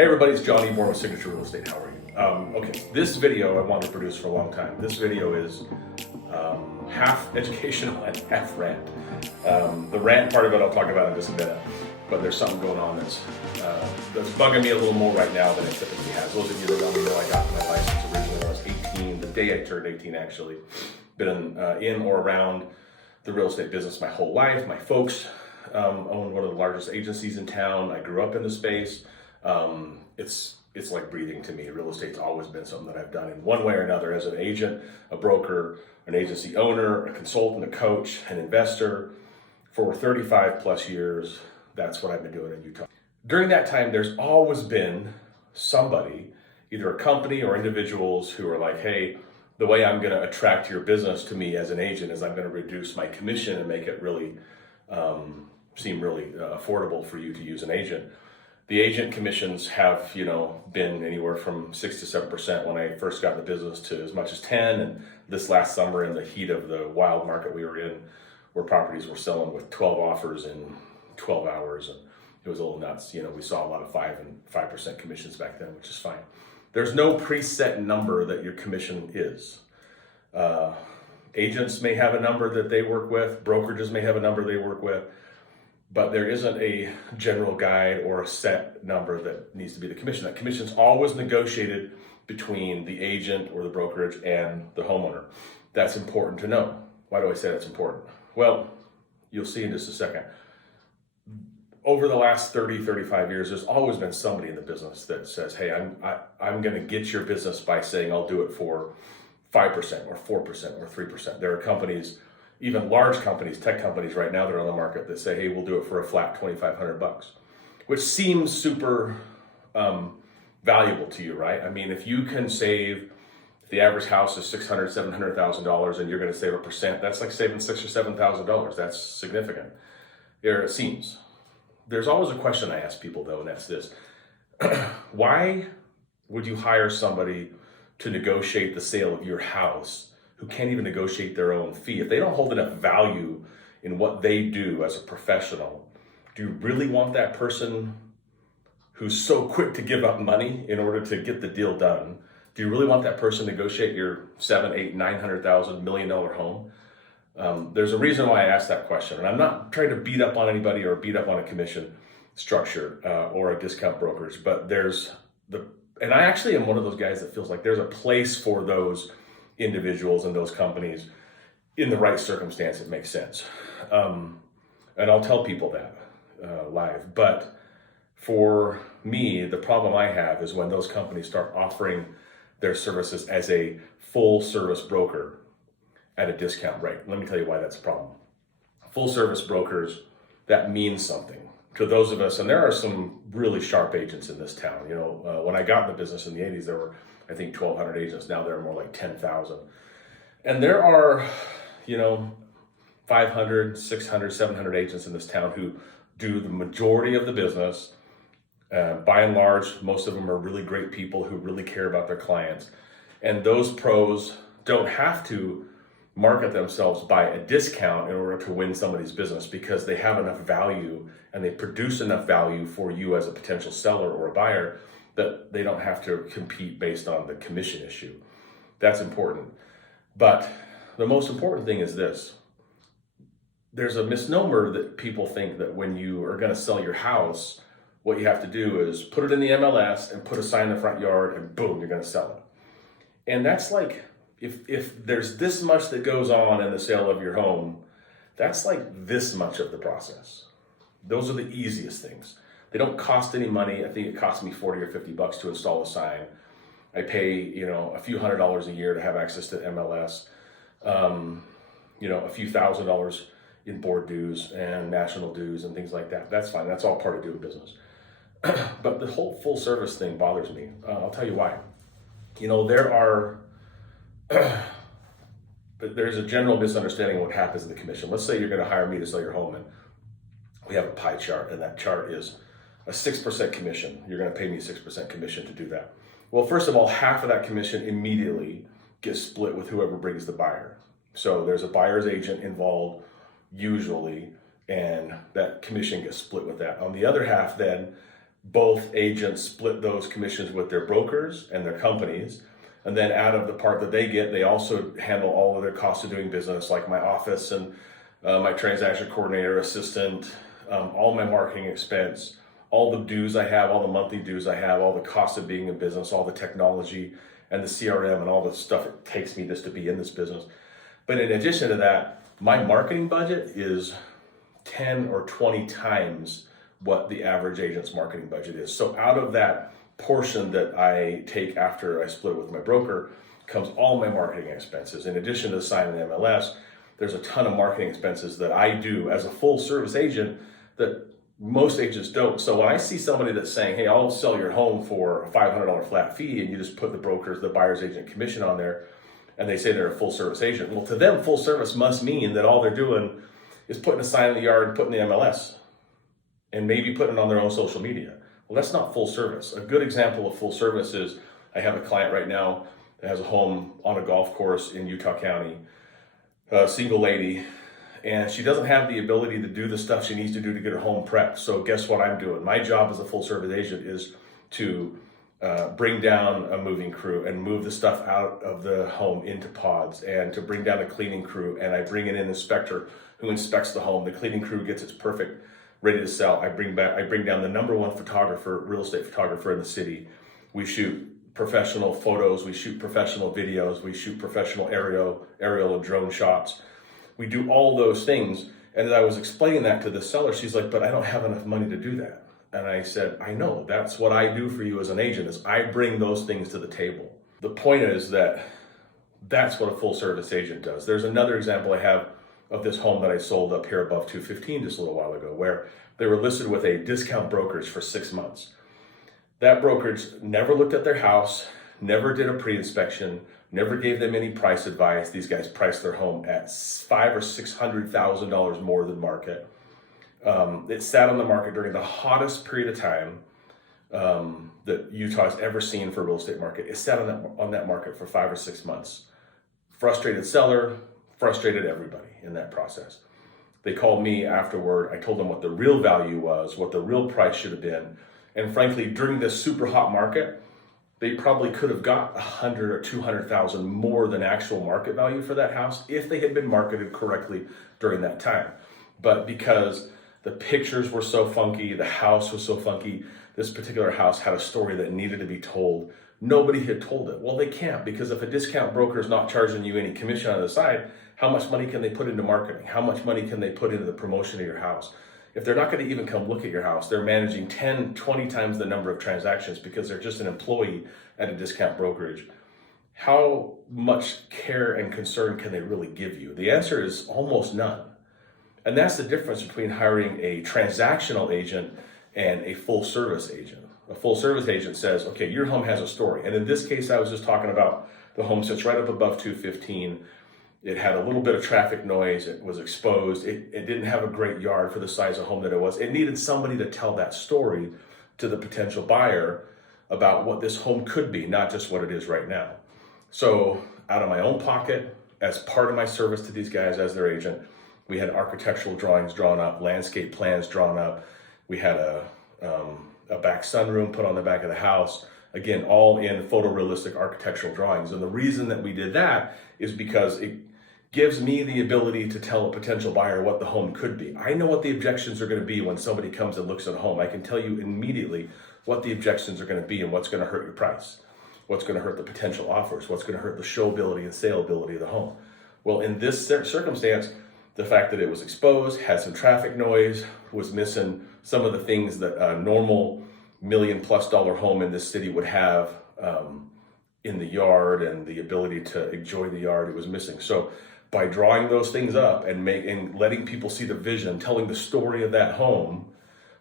Hey everybody, it's Jon Eborn with Signature Real Estate. How are you? Okay, this video I wanted to produce for a long time. This video is half educational and half rant. The rant part of it I'll talk about in just a minute, but there's something going on that's bugging me a little more right now than it typically has. Those of you that know I got my license originally when I was 18, the day I turned 18 actually. Been in or around the real estate business my whole life. My folks own one of the largest agencies in town. I grew up in the space. It's like breathing to me. Real estate's always been something that I've done in one way or another as an agent, a broker, an agency owner, a consultant, a coach, an investor. For 35 plus years, that's what I've been doing in Utah. During that time, there's always been somebody, either a company or individuals who are like, hey, the way I'm going to attract your business to me as an agent is I'm going to reduce my commission and make it really seem really affordable for you to use an agent. The agent commissions have, been anywhere from 6 to 7% when I first got in the business to as much as 10. And this last summer, in the heat of the wild market we were in, where properties were selling with 12 offers in 12 hours, and it was a little nuts. We saw a lot of 5% commissions back then, which is fine. There's no preset number that your commission is. Agents may have a number that they work with, brokerages may have a number they work with, but there isn't a general guide or a set number that needs to be the commission. That commission is always negotiated between the agent or the brokerage and the homeowner. That's important to know. Why do I say that's important? Well, you'll see in just a second. Over the last 30, 35 years, there's always been somebody in the business that says, hey, I'm going to get your business by saying I'll do it for 5% or 4% or 3%. There are companies, even large companies, tech companies right now that are on the market that say, hey, we'll do it for a flat $2,500, which seems super valuable to you, right? I mean, if you can save, if the average house is $600,000, $700,000 and you're going to save 1%, that's like saving $6,000 or $7,000. That's significant. There it seems. There's always a question I ask people though, and that's this. Why would you hire somebody to negotiate the sale of your house who can't even negotiate their own fee? If they don't hold enough value in what they do as a professional, do you really want that person who's so quick to give up money in order to get the deal done? Do you really want that person to negotiate your $700,000, $800,000, $900,000 $1 million home? There's a reason why I asked that question, and I'm not trying to beat up on anybody or beat up on a commission structure or a discount brokerage, but and I actually am one of those guys that feels like there's a place for those individuals and those companies in the right circumstance. It makes sense. And I'll tell people that live. But for me, the problem I have is when those companies start offering their services as a full service broker at a discount rate. Let me tell you why that's a problem. Full service brokers, that means something to those of us, and there are some really sharp agents in this town. When I got in the business in the 80s, there were, I think, 1,200 agents. Now there are more like 10,000. And there are, 500, 600, 700 agents in this town who do the majority of the business. By and large, most of them are really great people who really care about their clients. And those pros don't have to market themselves by a discount in order to win somebody's business because they have enough value and they produce enough value for you as a potential seller or a buyer that they don't have to compete based on the commission issue. That's important. But the most important thing is this. There's a misnomer that people think that when you are going to sell your house, what you have to do is put it in the MLS and put a sign in the front yard and boom, you're going to sell it. And that's like, if there's this much that goes on in the sale of your home, that's like this much of the process. Those are the easiest things. They don't cost any money. I think it costs me $40 or $50 to install a sign. I pay, a few $100s a year to have access to MLS. A few $1,000s in board dues and national dues and things like that. That's fine. That's all part of doing business. But the whole full service thing bothers me. I'll tell you why. There's a general misunderstanding of what happens in the commission. Let's say you're going to hire me to sell your home, and we have a pie chart, and that chart is a 6% commission. You're going to pay me 6% commission to do that. Well, first of all, half of that commission immediately gets split with whoever brings the buyer. So there's a buyer's agent involved usually, and that commission gets split with that. On the other half, then both agents split those commissions with their brokers and their companies. And then out of the part that they get, they also handle all of their costs of doing business, like my office and my transaction coordinator, assistant, all my marketing expense, all the dues I have, all the monthly dues I have, all the costs of being in business, all the technology and the CRM and all the stuff it takes me just to be in this business. But in addition to that, my marketing budget is 10 or 20 times what the average agent's marketing budget is. So out of that portion that I take after I split with my broker comes all my marketing expenses. In addition to signing the MLS, there's a ton of marketing expenses that I do as a full service agent that most agents don't. So when I see somebody that's saying, hey, I'll sell your home for a $500 flat fee, and you just put the buyer's agent commission on there, and they say they're a full service agent. Well, to them, full service must mean that all they're doing is putting a sign in the yard, putting the MLS, and maybe putting it on their own social media. Well, that's not full service. A good example of full service is I have a client right now that has a home on a golf course in Utah County, a single lady, and she doesn't have the ability to do the stuff she needs to do to get her home prepped. So guess what I'm doing? My job as a full service agent is to bring down a moving crew and move the stuff out of the home into pods, and to bring down a cleaning crew, and I bring in an inspector who inspects the home. The cleaning crew gets its perfect, ready to sell. I bring down the #1 photographer, real estate photographer in the city. We shoot professional photos, we shoot professional videos, we shoot professional aerial and drone shots. We do all those things. And as I was explaining that to the seller, she's like, but I don't have enough money to do that. And I said, I know, that's what I do for you as an agent, is I bring those things to the table. The point is that that's what a full service agent does. There's another example I have of this home that I sold up here above 215 just a little while ago, where they were listed with a discount brokerage for 6 months. That brokerage never looked at their house, never did a pre-inspection, never gave them any price advice. These guys priced their home at $500,000 or $600,000 more than market. It sat on the market during the hottest period of time that Utah's ever seen for a real estate market. It sat on that market for 5 or 6 months. Frustrated seller, frustrated everybody in that process. They called me afterward. I told them what the real value was, what the real price should have been. And frankly, during this super hot market, they probably could have got $100,000 or $200,000 more than actual market value for that house if they had been marketed correctly during that time. But because the pictures were so funky, the house was so funky, this particular house had a story that needed to be told. Nobody had told it. Well, they can't, because if a discount broker is not charging you any commission on the side, how much money can they put into marketing? How much money can they put into the promotion of your house? If they're not going to even come look at your house, they're managing 10, 20 times the number of transactions because they're just an employee at a discount brokerage. How much care and concern can they really give you? The answer is almost none. And that's the difference between hiring a transactional agent and a full service agent. A full service agent says, okay, your home has a story. And in this case, I was just talking about the home sits right up above 215. It had a little bit of traffic noise. It was exposed. It didn't have a great yard for the size of home that it was. It needed somebody to tell that story to the potential buyer about what this home could be, not just what it is right now. So out of my own pocket, as part of my service to these guys as their agent, we had architectural drawings drawn up, landscape plans drawn up. We had a back sunroom put on the back of the house. Again, all in photorealistic architectural drawings. And the reason that we did that is because it gives me the ability to tell a potential buyer what the home could be. I know what the objections are going to be when somebody comes and looks at a home. I can tell you immediately what the objections are going to be and what's going to hurt your price, what's going to hurt the potential offers, what's going to hurt the showability and saleability of the home. Well, in this circumstance, the fact that it was exposed, had some traffic noise, was missing some of the things that a normal $1 million+ home in this city would have in the yard, and the ability to enjoy the yard, it was missing. So by drawing those things up and letting people see the vision, telling the story of that home,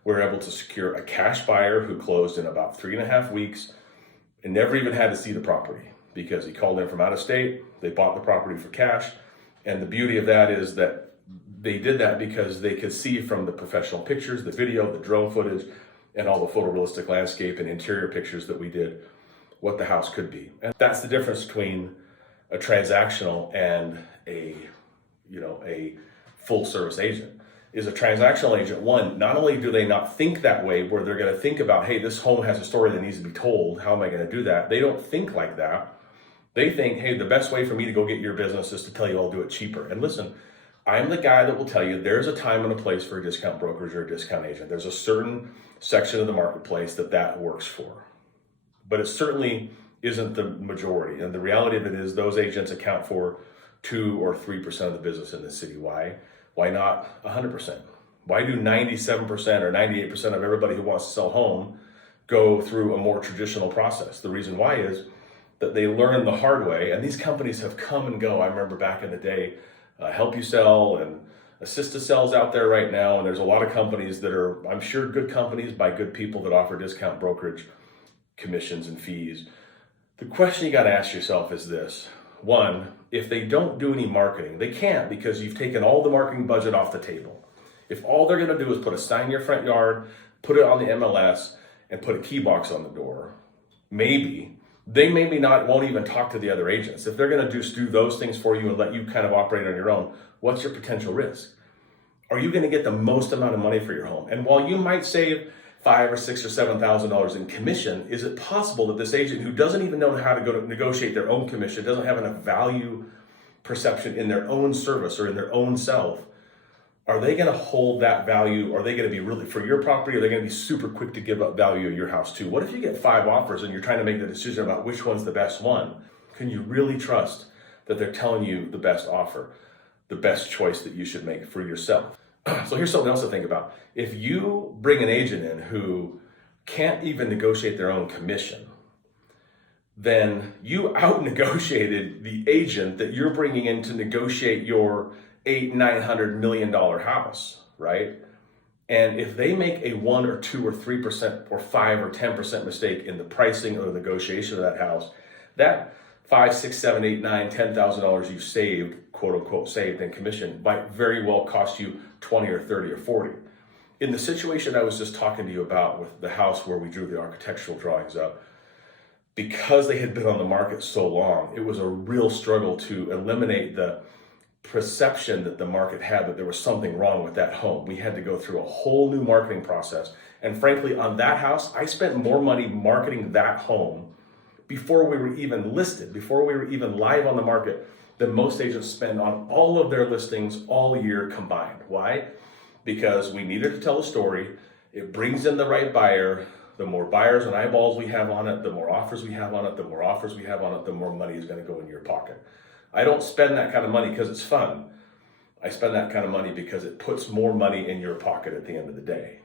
we're able to secure a cash buyer who closed in about 3.5 weeks and never even had to see the property because he called in from out of state. They bought the property for cash. And the beauty of that is that they did that because they could see from the professional pictures, the video, the drone footage, and all the photorealistic landscape and interior pictures that we did, what the house could be. And that's the difference between a transactional and a full service agent. is a transactional agent. One, not only do they not think that way, where they're going to think about, hey, this home has a story that needs to be told. How am I going to do that? They don't think like that. They think, hey, the best way for me to go get your business is to tell you I'll do it cheaper. And listen, I'm the guy that will tell you there's a time and a place for a discount brokerage or a discount agent. There's a certain section of the marketplace that works for. But it certainly isn't the majority. And the reality of it is those agents account for 2 or 3% of the business in the city. Why? Why not 100%? Why do 97% or 98% of everybody who wants to sell a home go through a more traditional process? The reason why is that they learn the hard way, and these companies have come and go. I remember back in the day, Help You Sell and Assist to Sell's out there right now, and there's a lot of companies that are, I'm sure, good companies by good people that offer discount brokerage commissions and fees. The question you got to ask yourself is this. One, if they don't do any marketing, they can't, because you've taken all the marketing budget off the table. If all they're going to do is put a sign in your front yard, put it on the MLS, and put a key box on the door, maybe won't even talk to the other agents. If they're going to just do those things for you and let you kind of operate on your own, what's your potential risk? Are you going to get the most amount of money for your home? And while you might save $5,000 or $6,000 or $7,000 in commission, is it possible that this agent who doesn't even know how to go to negotiate their own commission, doesn't have enough value perception in their own service or in their own self, are they going to hold that value? Are they going to be really for your property? Are they going to be super quick to give up value of your house too? What if you get 5 offers and you're trying to make the decision about which one's the best one? Can you really trust that they're telling you the best offer, the best choice that you should make for yourself? So here's something else to think about. If you bring an agent in who can't even negotiate their own commission, then you out-negotiated the agent that you're bringing in to negotiate your $800-900 million house, right? And if they make a 1 or 2 or 3% or 5 or 10% mistake in the pricing or the negotiation of that house, that $5, $6, $7, $8, $9, $10,000 you saved, quote unquote, saved in commission might very well cost you 20 or 30 or 40. In the situation I was just talking to you about with the house where we drew the architectural drawings up, because they had been on the market so long, it was a real struggle to eliminate the perception that the market had that there was something wrong with that home. We had to go through a whole new marketing process. And frankly, on that house, I spent more money marketing that home before we were even listed, before we were even live on the market, than most agents spend on all of their listings all year combined. Why? Because we needed to tell a story. It brings in the right buyer. The more buyers and eyeballs we have on it, the more offers we have on it, the more offers we have on it, the more money is going to go in your pocket. I don't spend that kind of money because it's fun. I spend that kind of money because it puts more money in your pocket at the end of the day,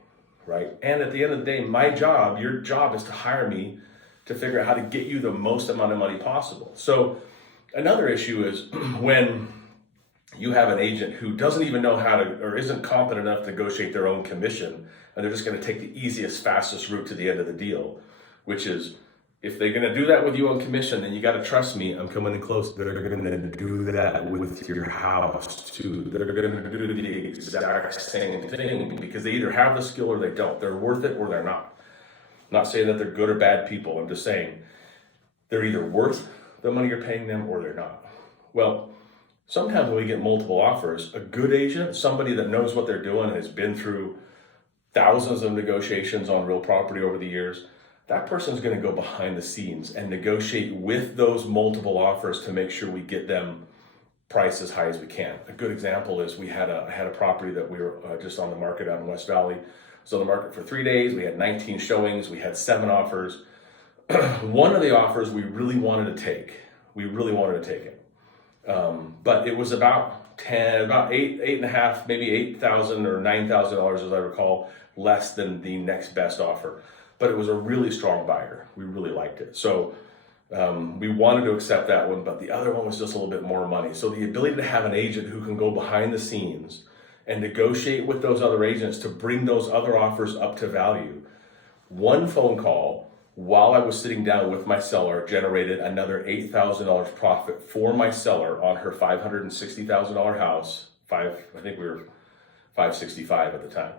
right? And at the end of the day, my job, your job is to hire me to figure out how to get you the most amount of money possible. So another issue is when you have an agent who doesn't even know how to, or isn't competent enough to negotiate their own commission, and they're just going to take the easiest, fastest route to the end of the deal, which is, if they're going to do that with you on commission, then you got to trust me. I'm coming in close. They're going to do that with your house too. They're going to do the exact same thing because they either have the skill or they don't. They're worth it or they're not. I'm not saying that they're good or bad people. I'm just saying they're either worth the money you're paying them or they're not. Well, sometimes when we get multiple offers, a good agent, somebody that knows what they're doing and has been through thousands of negotiations on real property over the years, that person's going to go behind the scenes and negotiate with those multiple offers to make sure we get them priced as high as we can. A good example is I had a property that we were just on the market out in West Valley. It was on the market for 3 days. We had 19 showings. We had 7 offers. One of the offers we really wanted to take. We really wanted to take it. But it was about eight and a half, maybe $8,000 or $9,000, as I recall, less than the next best offer. But it was a really strong buyer. We really liked it. So we wanted to accept that one, but the other one was just a little bit more money. So the ability to have an agent who can go behind the scenes and negotiate with those other agents to bring those other offers up to value. One phone call while I was sitting down with my seller generated another $8,000 profit for my seller on her $560,000 house. I think we were $565 at the time.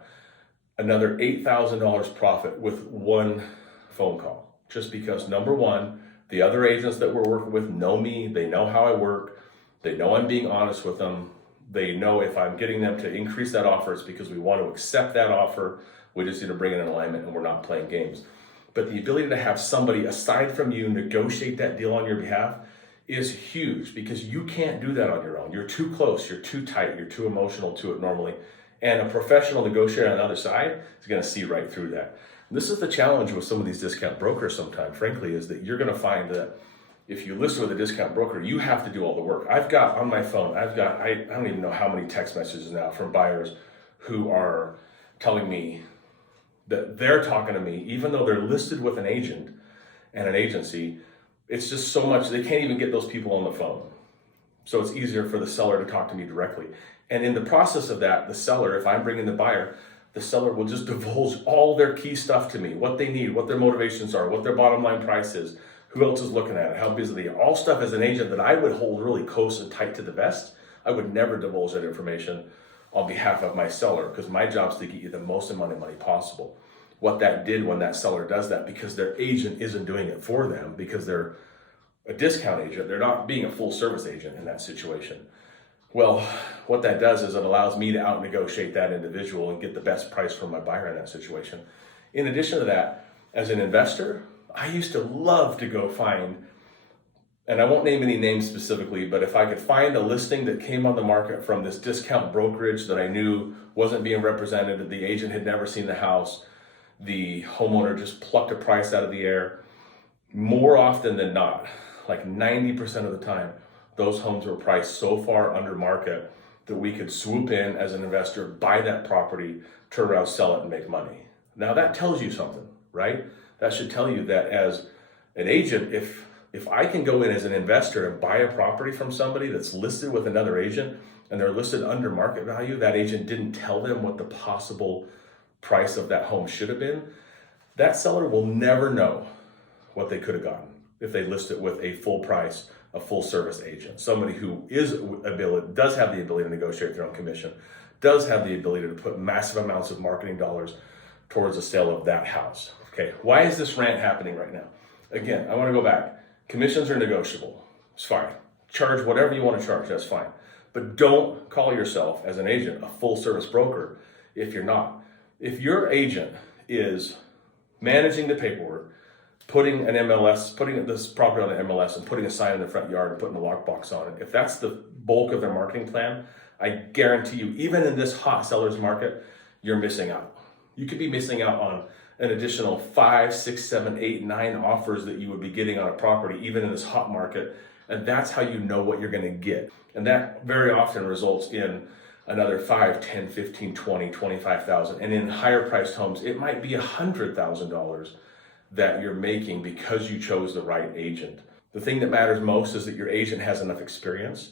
Another $8,000 profit with one phone call. Just because, number one, the other agents that we're working with know me, they know how I work, they know I'm being honest with them, They know if I'm getting them to increase that offer, it's because we want to accept that offer. We just need to bring it in alignment and we're not playing games. But the ability to have somebody aside from you negotiate that deal on your behalf is huge, because you can't do that on your own. You're too close, you're too tight, you're too emotional to it normally. And a professional negotiator on the other side is going to see right through that. And this is the challenge with some of these discount brokers sometimes, frankly, is that you're going to find that if you listen with a discount broker, you have to do all the work. I've got on my phone, I don't even know how many text messages now from buyers who are telling me that they're talking to me, even though they're listed with an agent and an agency. It's just so much, they can't even get those people on the phone. So it's easier for the seller to talk to me directly. And in the process of that, the seller, if I'm bringing the buyer, the seller will just divulge all their key stuff to me, what they need, what their motivations are, what their bottom line price is, who else is looking at it, how busy they are. All stuff as an agent that I would hold really close and tight to the vest. I would never divulge that information on behalf of my seller, because my job is to get you the most amount of money possible. What that did when that seller does that, because their agent isn't doing it for them, because they're a discount agent, they're not being a full service agent in that situation. Well, what that does is it allows me to out negotiate that individual and get the best price for my buyer in that situation. In addition to that, as an investor, I used to love to go find, and I won't name any names specifically, but if I could find a listing that came on the market from this discount brokerage that I knew wasn't being represented, the agent had never seen the house, the homeowner just plucked a price out of the air, more often than not, like 90% of the time, those homes were priced so far under market that we could swoop in as an investor, buy that property, turn around, sell it, and make money. Now that tells you something, right? That should tell you that as an agent, if I can go in as an investor and buy a property from somebody that's listed with another agent and they're listed under market value, that agent didn't tell them what the possible price of that home should have been, that seller will never know what they could have gotten if they list it with a full price, a full service agent, somebody who does have the ability to negotiate their own commission, does have the ability to put massive amounts of marketing dollars towards the sale of that house. Okay, why is this rant happening right now? Again, I want to go back. Commissions are negotiable. It's fine. Charge whatever you want to charge, that's fine. But don't call yourself, as an agent, a full service broker if you're not. If your agent is managing the paperwork, putting an MLS, putting this property on the MLS and putting a sign in the front yard and putting a lockbox on it, if that's the bulk of their marketing plan, I guarantee you, even in this hot seller's market, you're missing out. You could be missing out on an additional 5, 6, 7, 8, 9 offers that you would be getting on a property, even in this hot market. And that's how you know what you're going to get. And that very often results in another 5, 10, 15, 20, 25,000. And in higher priced homes, it might be $100,000 that you're making because you chose the right agent. The thing that matters most is that your agent has enough experience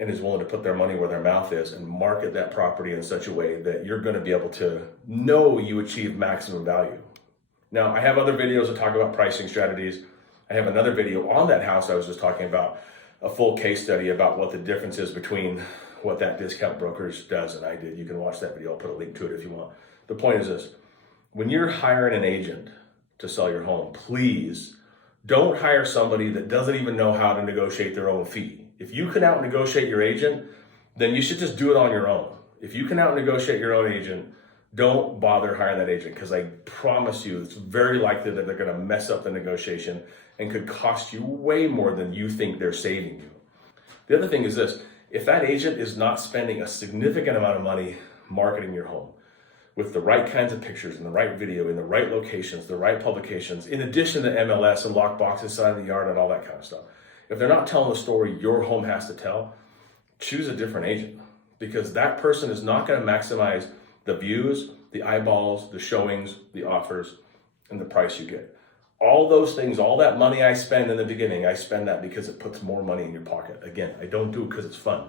and is willing to put their money where their mouth is and market that property in such a way that you're going to be able to know you achieve maximum value. Now, I have other videos that talk about pricing strategies. I have another video on that house I was just talking about, a full case study about what the difference is between what that discount brokerage does and I did. You can watch that video. I'll put a link to it if you want. The point is this: when you're hiring an agent to sell your home, please don't hire somebody that doesn't even know how to negotiate their own fee. If you can out negotiate your agent, then you should just do it on your own. If you can out negotiate your own agent, don't bother hiring that agent, because I promise you it's very likely that they're going to mess up the negotiation and could cost you way more than you think they're saving you. The other thing is this: if that agent is not spending a significant amount of money marketing your home with the right kinds of pictures and the right video in the right locations, the right publications, in addition to MLS and lockboxes, sign in the yard and all that kind of stuff, if they're not telling the story your home has to tell, choose a different agent, because that person is not going to maximize the views, the eyeballs, the showings, the offers, and the price you get. All those things, all that money I spend in the beginning, I spend that because it puts more money in your pocket. Again, I don't do it because it's fun.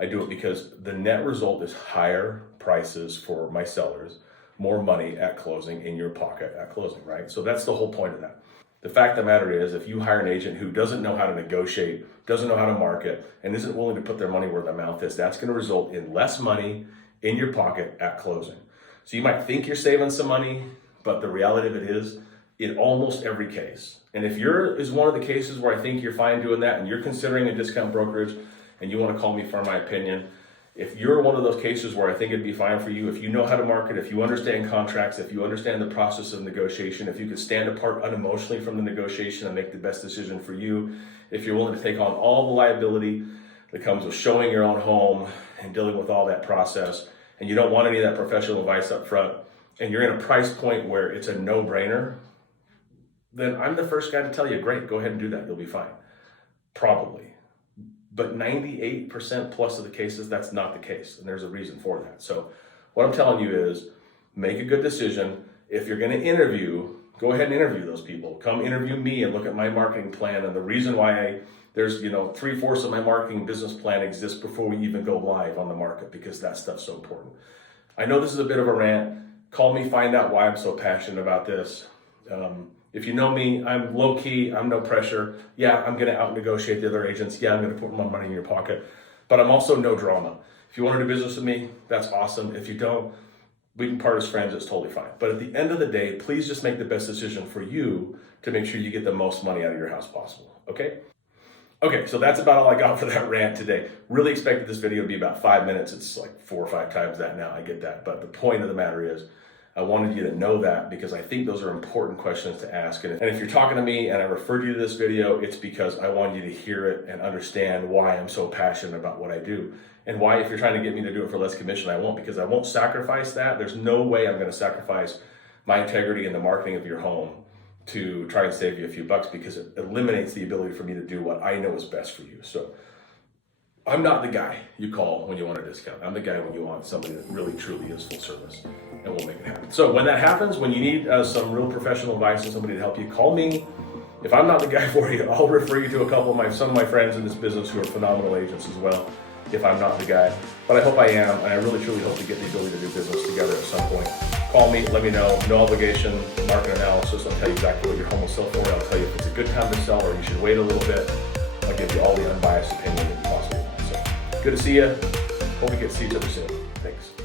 I do it because the net result is higher prices for my sellers, more money at closing in your pocket at closing, right? So that's the whole point of that. The fact of the matter is, if you hire an agent who doesn't know how to negotiate, doesn't know how to market, and isn't willing to put their money where their mouth is, that's going to result in less money in your pocket at closing. So you might think you're saving some money, but the reality of it is, in almost every case, and if you're is one of the cases where I think you're fine doing that and you're considering a discount brokerage and you want to call me for my opinion, If you're one of those cases where I think it'd be fine for you, if you know how to market, if you understand contracts, if you understand the process of negotiation, if you could stand apart unemotionally from the negotiation and make the best decision for you, if you're willing to take on all the liability that comes with showing your own home and dealing with all that process, and you don't want any of that professional advice up front, and you're in a price point where it's a no-brainer, then I'm the first guy to tell you, great, go ahead and do that, you'll be fine. Probably. But 98% plus of the cases, that's not the case, and there's a reason for that. So what I'm telling you is, make a good decision. If you're gonna interview, go ahead and interview those people. Come interview me and look at my marketing plan, and the reason why there's 3/4 of my marketing business plan exists before we even go live on the market, because that stuff's so important. I know this is a bit of a rant. Call me, find out why I'm so passionate about this. If you know me, I'm low key, I'm no pressure. Yeah, I'm gonna out negotiate the other agents. Yeah, I'm gonna put my money in your pocket, but I'm also no drama. If you want to do business with me, that's awesome. If you don't, we can part as friends, it's totally fine. But at the end of the day, please just make the best decision for you to make sure you get the most money out of your house possible, okay? Okay, so that's about all I got for that rant today. Really expected this video to be about 5 minutes. It's like 4 or 5 times that now, I get that. But the point of the matter is, I wanted you to know that because I think those are important questions to ask. And if you're talking to me and I referred you to this video, it's because I want you to hear it and understand why I'm so passionate about what I do. And why, if you're trying to get me to do it for less commission, I won't, because I won't sacrifice that. There's no way I'm gonna sacrifice my integrity in the marketing of your home to try and save you a few bucks, because it eliminates the ability for me to do what I know is best for you. So I'm not the guy you call when you want a discount. I'm the guy when you want somebody that really truly is full service, and we'll make it happen. So when that happens, when you need some real professional advice and somebody to help you, call me. If I'm not the guy for you, I'll refer you to some of my friends in this business who are phenomenal agents as well, if I'm not the guy. But I hope I am, and I really truly hope to get the ability to do business together at some point. Call me, let me know, no obligation, market analysis. I'll tell you exactly what your home will sell for. I'll tell you if it's a good time to sell or you should wait a little bit. I'll give you all the unbiased opinion that you possibly want. So good to see you. Hope we get to see each other soon. Thanks.